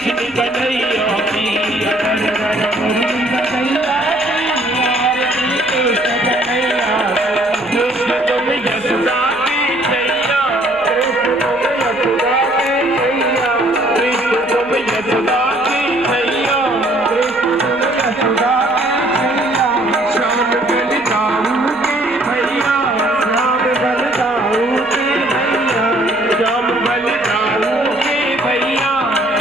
कृष्ण कन्हैया की घर घर मुरली बजैया की आरती कृष्ण कन्हैया कृष्ण तुम यशोदा की छैया कृष्ण तुम यशोदा की छैया कृष्ण तुम यशोदा की छैया कृष्ण तुम यशोदा की छैया श्याम बलदाऊ के भैया श्याम बलदाऊ के भैया श्याम बलदाऊ के भैया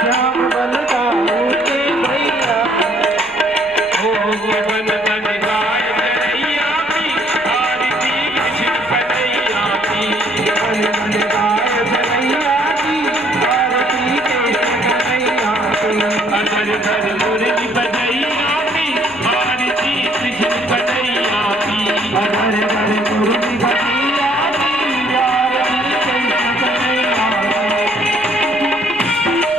श्याम बलदाऊ के भैया ओ वन वन गाय कन्हैया की आरती कृष्ण कन्हैया की वन वन गाय कन्हैया की आरती कृष्ण कन्हैया की घर घर मुरली बजैया की आरती कृष्ण कन्हैया की घर घर मुरली बजैया की आरती कृष्ण कन्हैया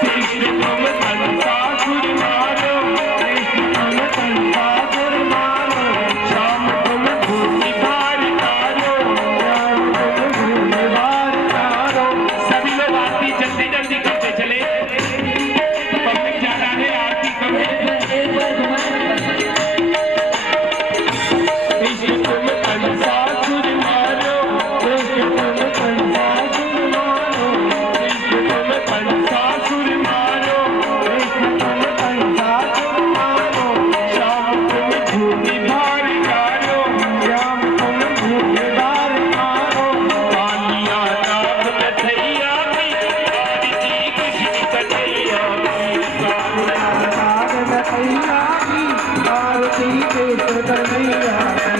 कृष्ण तुम कंसासुर मारो कृष्ण तुम कंसासुर मारो श्याम तुम भूमि भार तारो श्याम तुम भूमि भार तारो सभी लोग आरती जल्दी जल्दी करते चले पब्लिक ज्यादा है आरती कम है कृष्ण तुम कंसासुर मारो कृष्ण तुम कंसासुर मारो कृष्ण तुम कंसासुर मारो कृष्ण तुम कंसासुर मारो श्याम तुम भूमि भार तारो श्याम तुम भूमि भार तारो कालिया नाग कन्हैया की आरती कृष्ण कन्हैया की कालिया नाग कन्हैया की आरती कृष्ण कन्हैया की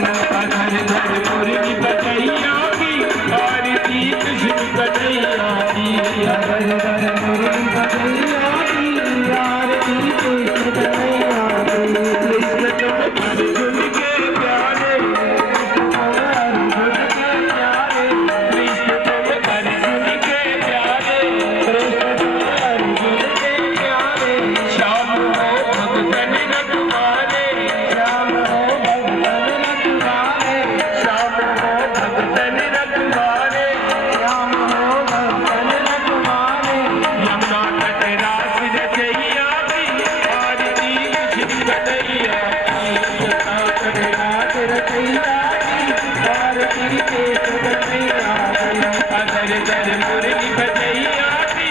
घर घर मुरली बजैया की आरती कृष्ण कन्हैया की घर घर मुरली बजैया की आरती कृष्ण कन्हैया की कृष्ण तुम अर्जुन के प्यारे कृष्ण तुम अर्जुन के प्यारे कृष्ण तुम अर्जुन के प्यारे कृष्ण तुम अर्जुन के प्यारे श्याम हो भगतन रखवाले श्याम हो भगतन रखवाले श्याम हो भगतन रखवाले श्याम हो भगतन रखवाले यमुना तट रास रचैया की आरती कृष्ण कन्हैया की यमुना तट रास रचैया की आरती कृष्ण कन्हैया की घर घर मुरली बजैया की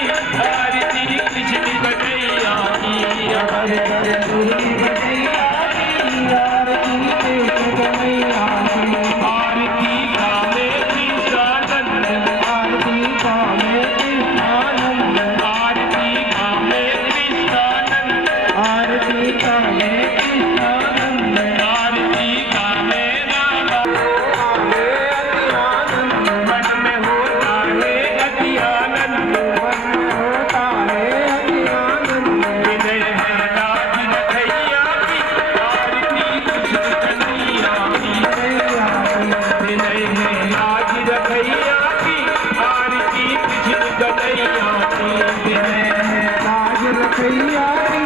आरती कृष्ण कन्हैया की घर घर मुरली बजैया की आरती कृष्ण कन्हैया की आरती गावे कृष्णानंद आरती गावे कृष्णानंद आरती गावे कृष्णानंद आरती गावे कृष्णानंद आरती गावे राधा आवे अति आनंद मन में होता है अति आनंद मन में होता है अति आनंद विनय है राज रखैया की आरती कृष्ण कन्हैया की विनय है राज रखैया की आरती कृष्ण कन्हैया की विनय है राज रखैया की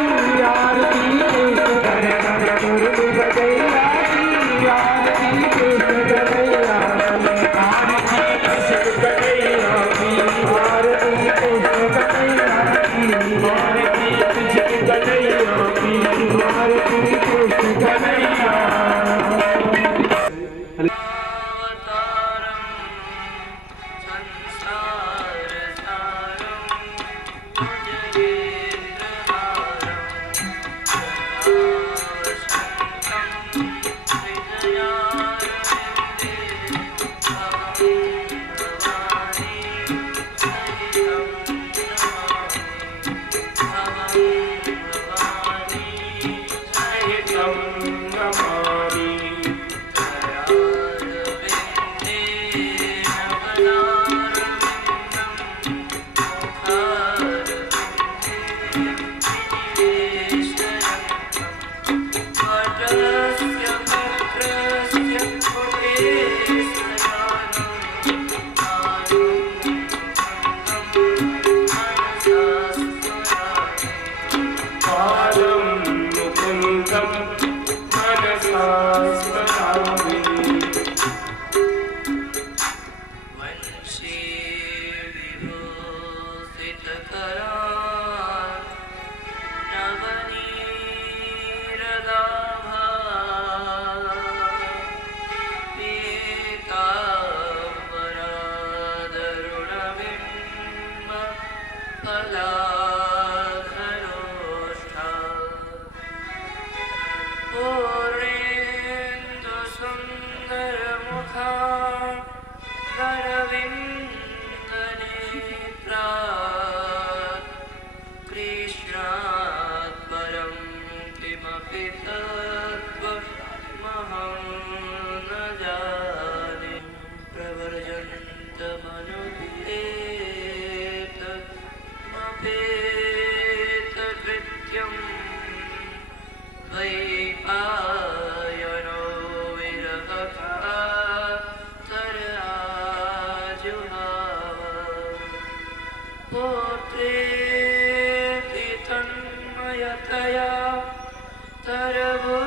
आरती कृष्ण घर घर मुरली बजैया की आरती कृष्ण कन्हैया की आरती कृष्ण कन्हैया की आरती कृष्ण कन्हैया की आरती कृष्ण कन्हैया की आरती कृष्ण कन्हैया कृष्णात् परं किमपि तत्त्वमहं न जाने प्रवर्जन्तमनुपेतमपेतकृत्यं द्वैपायनो विरहकातराजुहाव पुत्रेति तन्मयतया तरवोभिनेदो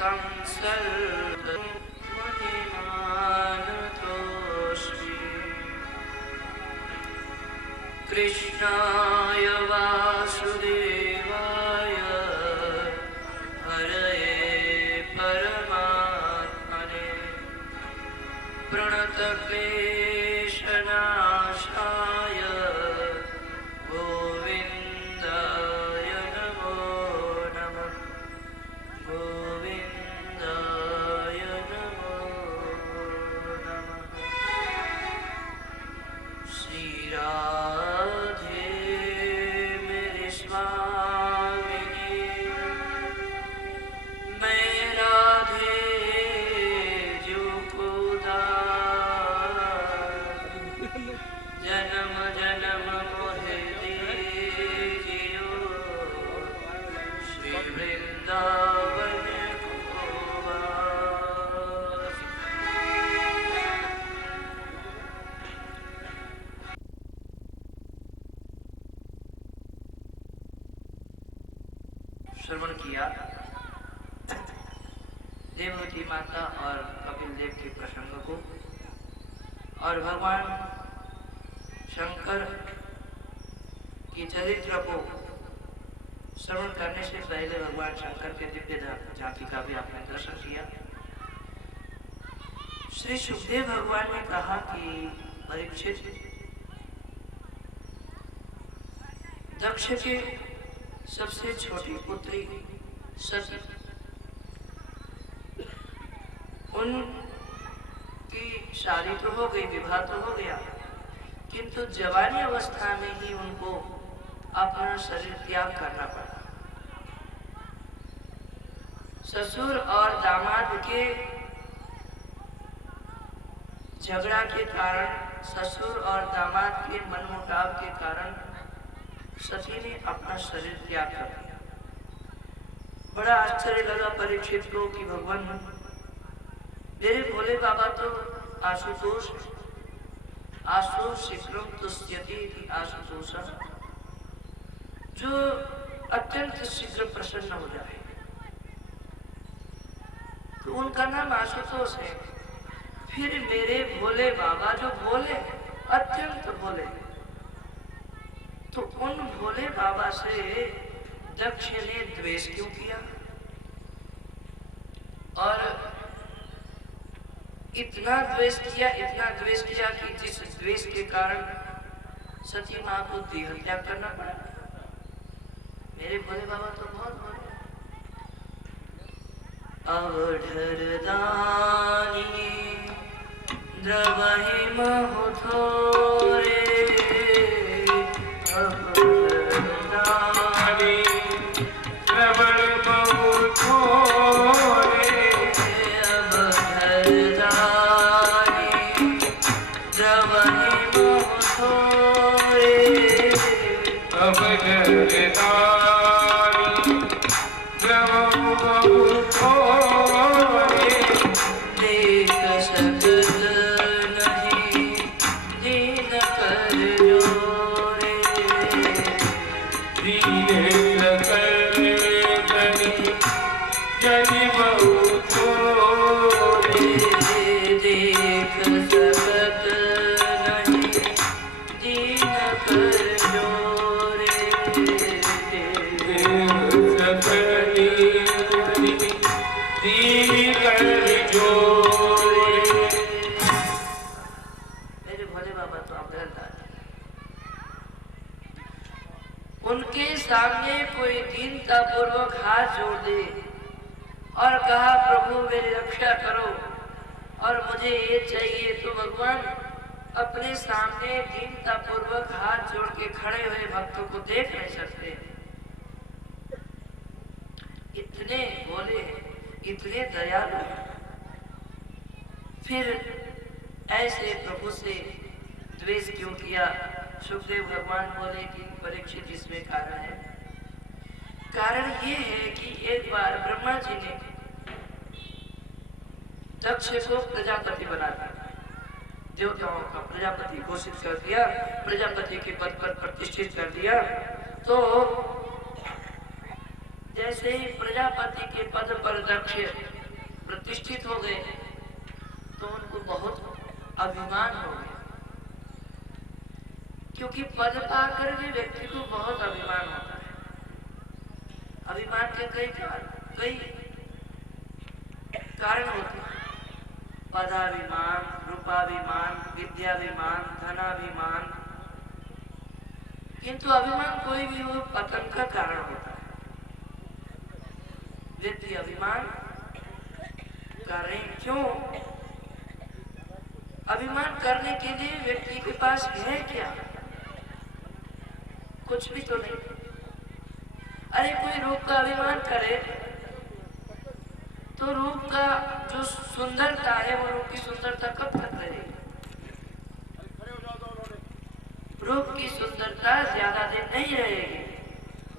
तं सर्वं महिमानतोऽस्मि कृष्णाय वासुदेवाय हरये परमात्मने प्रणतक्लेशनाशाय गोविन्दाय नमो नमः गोविन्दाय नमो नमः श्री राधे मेरे स्वामिनी मैं राधे जो को जन्म जन्म मोहे दीजियो श्री वृंदावन को वास। श्रवण किया देवहूति माता और कपिल देव के प्रसंग को और भगवान शंकर की चरित्र को श्रवण करने से पहले भगवान शंकर के दिव्य झांकी का भी आपने दर्शन किया। श्री सुखदेव भगवान ने कहा कि परीक्षित दक्ष के सबसे छोटी पुत्री सती उनकी शादी तो हो गई, विवाह तो हो गया, किंतु जवानी अवस्था में ही उनको अपना शरीर त्याग करना पड़ा। ससुर और दामाद के झगड़ा के कारण, ससुर और दामाद के मनमुटाव के कारण सती ने अपना शरीर त्याग कर दिया। बड़ा आश्चर्य लगा परीक्षित को कि भगवान मेरे भोले बाबा तो आशुतोष आशु शीघ्रम तुष्यति आशुतोष, जो अत्यंत शीघ्र प्रसन्न हो जाए, तो उनका नाम आशुतोष है। फिर मेरे भोले बाबा जो भोले, अत्यंत भोले, तो उन भोले बाबा से दक्ष ने द्वेष क्यों किया? और इतना द्वेष किया कि जिस द्वेष के कारण सती मां को देह त्याग करना पड़ा। मेरे भोले बाबा तो बहुत भोले। अवधर दानी द्रवहि महु थोरे, अवधर दानी द्रवण महु थोरे, अवधर दानी द्रवहि महु थोरे, अवधर दानी द्रवहि महु थोरे, देख सकत नहीं दीन कर जोरे, दीन कर नहीं जनि बहु थोरे, देख सकत नहीं दीन कर जोरे, देख सकत नहीं दीन कर जोरे। मेरे भोले बाबा तो अवधरदार, उनके सामने कोई दीनता पूर्वक हाथ जोड़ दे और कहा प्रभु मेरी रक्षा करो और मुझे ये चाहिए, तो भगवान अपने सामने दीनता पूर्वक हाथ जोड़ के खड़े हुए भक्तों को देख नहीं सकते। इतने भोले हैं, इतने दयालु हैं, फिर ऐसे प्रभु से द्वेष क्यों किया? सुखदेव भगवान बोले कि परीक्षित इसमें कारण है। कारण ये है कि एक बार ब्रह्मा जी ने दक्ष को प्रजापति बना दिया, देवताओं का प्रजापति घोषित कर दिया, प्रजापति के पद पर प्रतिष्ठित कर दिया। तो जैसे ही प्रजापति के पद पर दक्ष प्रतिष्ठित हो गए तो उनको बहुत अभिमान हो गया, क्योंकि पद पाकर भी व्यक्ति को बहुत अभिमान होता है। अभिमान के कई कारण होते हैं, पदाभिमान, रूपाभिमान, विद्याभिमान, धनाभिमान। किंतु अभिमान कोई भी हो पतन का कारण होता है। व्यक्ति अभिमान करें क्यों? अभिमान करने के लिए व्यक्ति के पास है क्या? कुछ भी तो नहीं। अरे कोई रूप का अभिमान करे तो रूप का जो सुंदरता है वो रूप की सुंदरता कब तक रहेगी? रूप की सुंदरता ज्यादा दिन नहीं रहेगी।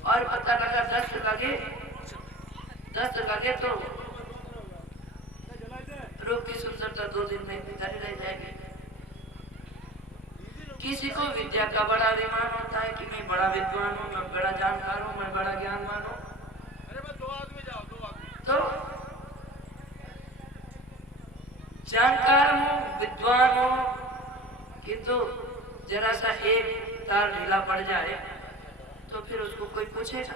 और पता लगा दस्त लगे तो रूप की सुंदरता 2 दिन में धरी रह जाएगी। किसी को विद्या का बड़ा अभिमान होता है कि मैं बड़ा विद्वान हूँ, मैं बड़ा जानकार हूँ, मैं बड़ा ज्ञानवान हूँ। तो जानकार हूँ, विद्वान हूँ, किंतु जरा सा एक तार ढीला पड़ जाए तो फिर उसको कोई पूछेगा।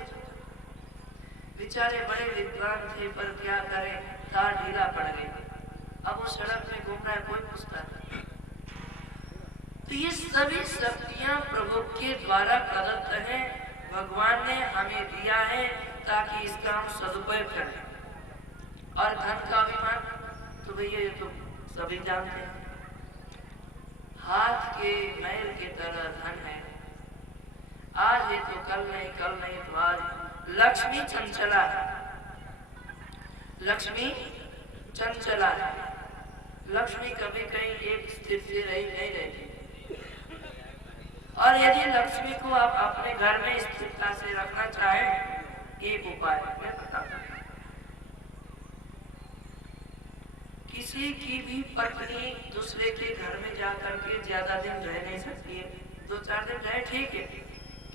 बेचारे बड़े विद्वान थे पर क्या करें, तार ढीला पड़ गई, अब वो सड़क में घूम रहा है, कोई पूछता नहीं। तो ये सभी शक्तियां प्रभु के द्वारा प्रदत्त हैं, भगवान ने हमें दिया है ताकि इसका हम सदुपयोग करें। और धन का अभिमान तो भैया ये तो सभी जानते हैं, हाथ के मैल की तरह धन है। आज है तो कल नहीं, कल नहीं तो आज। लक्ष्मी चंचला है, लक्ष्मी चंचला है। लक्ष्मी कभी कहीं एक स्थिर से नहीं रहती। और यदि लक्ष्मी को आप अपने घर में स्थिरता से रखना चाहें, एक उपाय मैं बताता हूं। किसी की भी पत्नी दूसरे के घर में जाकर के ज्यादा दिन रह नहीं सकती है। 2-4 दिन रहे ठीक है,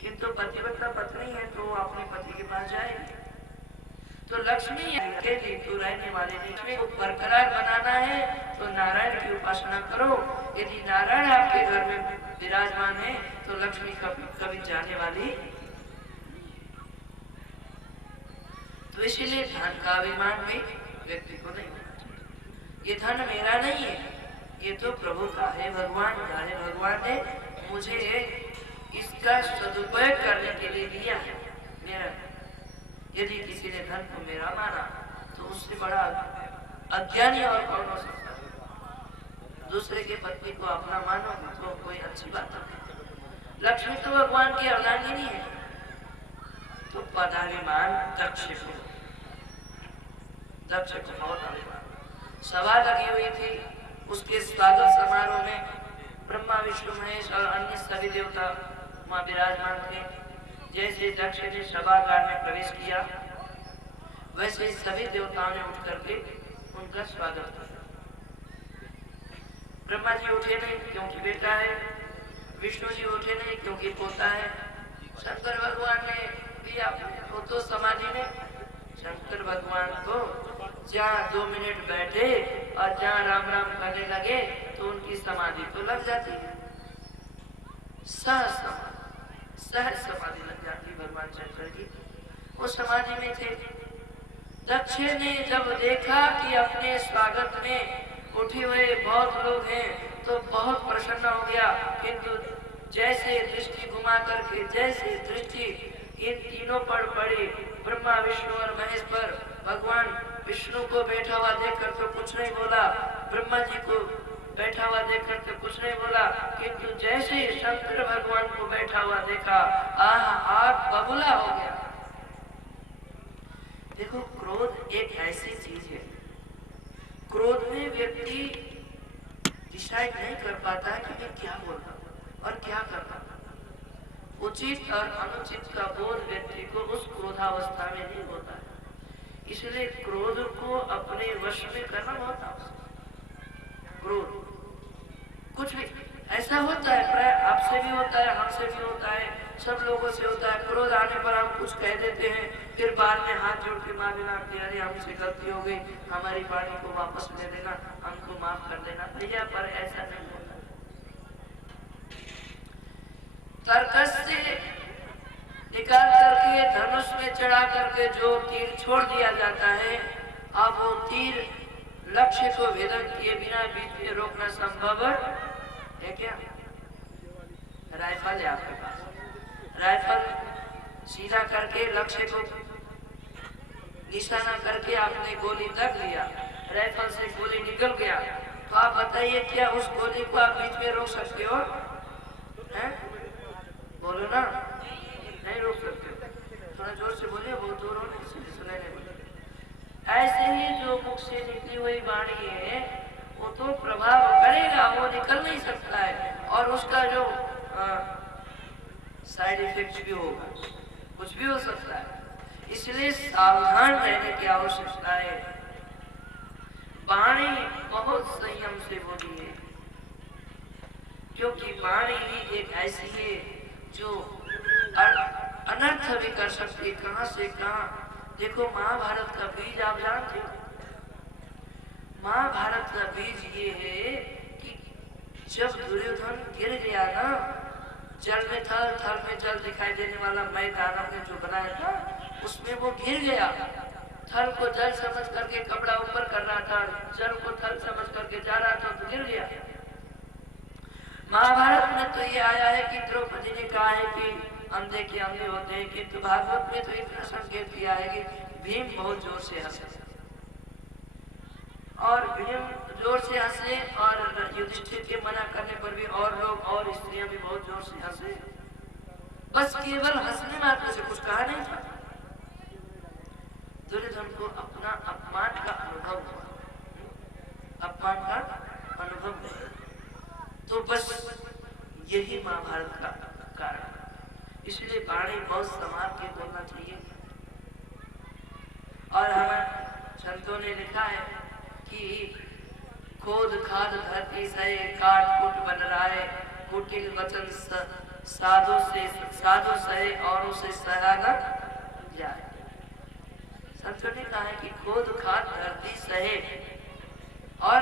किंतु पतिव्रता पत्नी है तो अपने पति के पास जाएगी। तो लक्ष्मी के लिए तो रहने वाले लक्ष्मी को बरकरार बनाना है तो नारायण की उपासना करो। यदि नारायण आपके घर में विराजमान है तो लक्ष्मी कभी जाने वाली। तो इसीलिए धन का अभिमान भी व्यक्ति को नहीं होना चाहिए। ये धन मेरा नहीं है, ये तो प्रभु का है, भगवान का है। भगवान ने मुझे इसका सदुपयोग करने के लिए दिया है, मेरा। यदि किसी ने धन को मेरा माना तो उससे बड़ा अज्ञानी और कौन हो सकता है? दूसरे के पत्नी को अपना मानो तो कोई अच्छी बात नहीं। लक्ष्मी तो भगवान की अर्धांगिनी है। तो पदाभिमान दक्ष को बहुत अभिमान। सभा लगी हुई थी, उसके स्वागत समारोह में ब्रह्मा विष्णु महेश और अन्य सभी देवता वहां विराजमान थे। जैसे दक्ष ने सभागार में प्रवेश किया वैसे ही सभी देवताओं ने उठ करके उनका स्वागत किया। ब्रह्मा जी उठे नहीं क्योंकि बेटा है, विष्णु जी उठे नहीं क्योंकि पोता है, शंकर भगवान ने भी अपने तो समाधि ने शंकर भगवान को जहाँ 2 मिनट बैठे और जहाँ राम राम करने लगे तो उनकी समाधि तो लग जाती है, सहज समाधि लग जाती भगवान शंकर की। वो समाधि में थे। दक्ष ने जब देखा कि अपने स्वागत में उठे हुए बहुत लोग हैं तो बहुत प्रसन्न हो गया, किंतु जैसे दृष्टि घुमा करके जैसे दृष्टि इन तीनों पर पड़ी, ब्रह्मा विष्णु और महेश पर, भगवान विष्णु को बैठा हुआ देखकर तो कुछ नहीं बोला, ब्रह्मा जी को बैठा हुआ देख करके कुछ नहीं बोला, किंतु जैसे ही शंकर भगवान को बैठा हुआ देखा, आग बबूला हो गया। देखो, क्रोध एक ऐसी चीज है, क्रोध में व्यक्ति डिसाइड नहीं कर पाता है कि मैं क्या बोल रहा हूं और क्या कर रहा हूं। उचित और अनुचित का बोध व्यक्ति को उस क्रोधावस्था में नहीं होता है। इसलिए क्रोध को अपने वश में करना बहुत आवश्यक। क्रोध कुछ भी ऐसा होता है, प्राय आपसे भी होता है, हमसे भी होता है, सब लोगों से होता है। क्रोध आने पर हम कुछ कह देते हैं, फिर बाद में हाथ जोड़ के माफी मांगते हैं, अरे हमसे गलती हो गई, हमारी वाणी को वापस ले लेना, हमको माफ कर देना। भैया, पर ऐसा नहीं होता। तर्कस से निकाल करके धनुष में चढ़ा करके जो तीर छोड़ दिया जाता है, अब वो तीर लक्ष्य को भेदन किए बिना बीच में रोकना संभव है क्या? राइफल है आपके पास, राइफल सीधा करके लक्ष्य को निशाना करके आपने गोली दग लिया, राइफल से गोली निकल गया, तो आप बताइए क्या उस गोली को आप बीच में रोक सकते हो? हैं? बोलो ना, नहीं रोक सकते। थोड़ा जोर से बोलिए, बहुत दूर हो नहीं सुनाई नहीं बोले। ऐसे ही जो मुख से निकली हुई वाणी है, वो तो प्रभाव करेगा, वो निकल नहीं सकता है, और उसका जो साइड इफेक्ट भी होगा, कुछ भी हो सकता है। इसलिए सावधान रहने की आवश्यकता है। वाणी बहुत संयम से बोलिए, क्योंकि वाणी ही एक ऐसी है जो अनर्थ भी कर सकती है, कहां से कहां। देखो, महाभारत का बीज आप जानते हो? महाभारत का बीज ये है कि जब दुर्योधन गिर गया ना, जल में था, थल में जल दिखाई देने वाला मैदान ने जो बनाया था, उसमें वो गिर गया। थल को जल समझ करके कपड़ा ऊपर कर रहा था, जल को थल समझ करके जा रहा था, तो गिर गया। महाभारत में तो ये आया है कि द्रौपदी ने कहा है कि अंधे के अंधे होते हैं, किंतु भागवत में तो इतना संकेत किया है कि भीम बहुत जोर से हंसे, और भीम जोर से हंसे, और युधिष्ठिर के मना करने पर भी और लोग और स्त्रियां भी बहुत जोर से हंसे। बस केवल हंसने मात्र से कुछ कहा नहीं था। दुर्योधन को अपना अपमान का अनुभव हुआ, अपमान का अनुभव हुआ। तो बस यही महाभारत का कारण। इसलिए वाणी बहुत संभाल के बोलना चाहिए। और हमारे संतों ने लिखा है कि खोद खाद धरती सहे, काट कुट बन रहा है, कुटिल वचन साधु सहे, औरों से सहा न जाए। संतों ने कहा है कि खोद खाद धरती सहे, और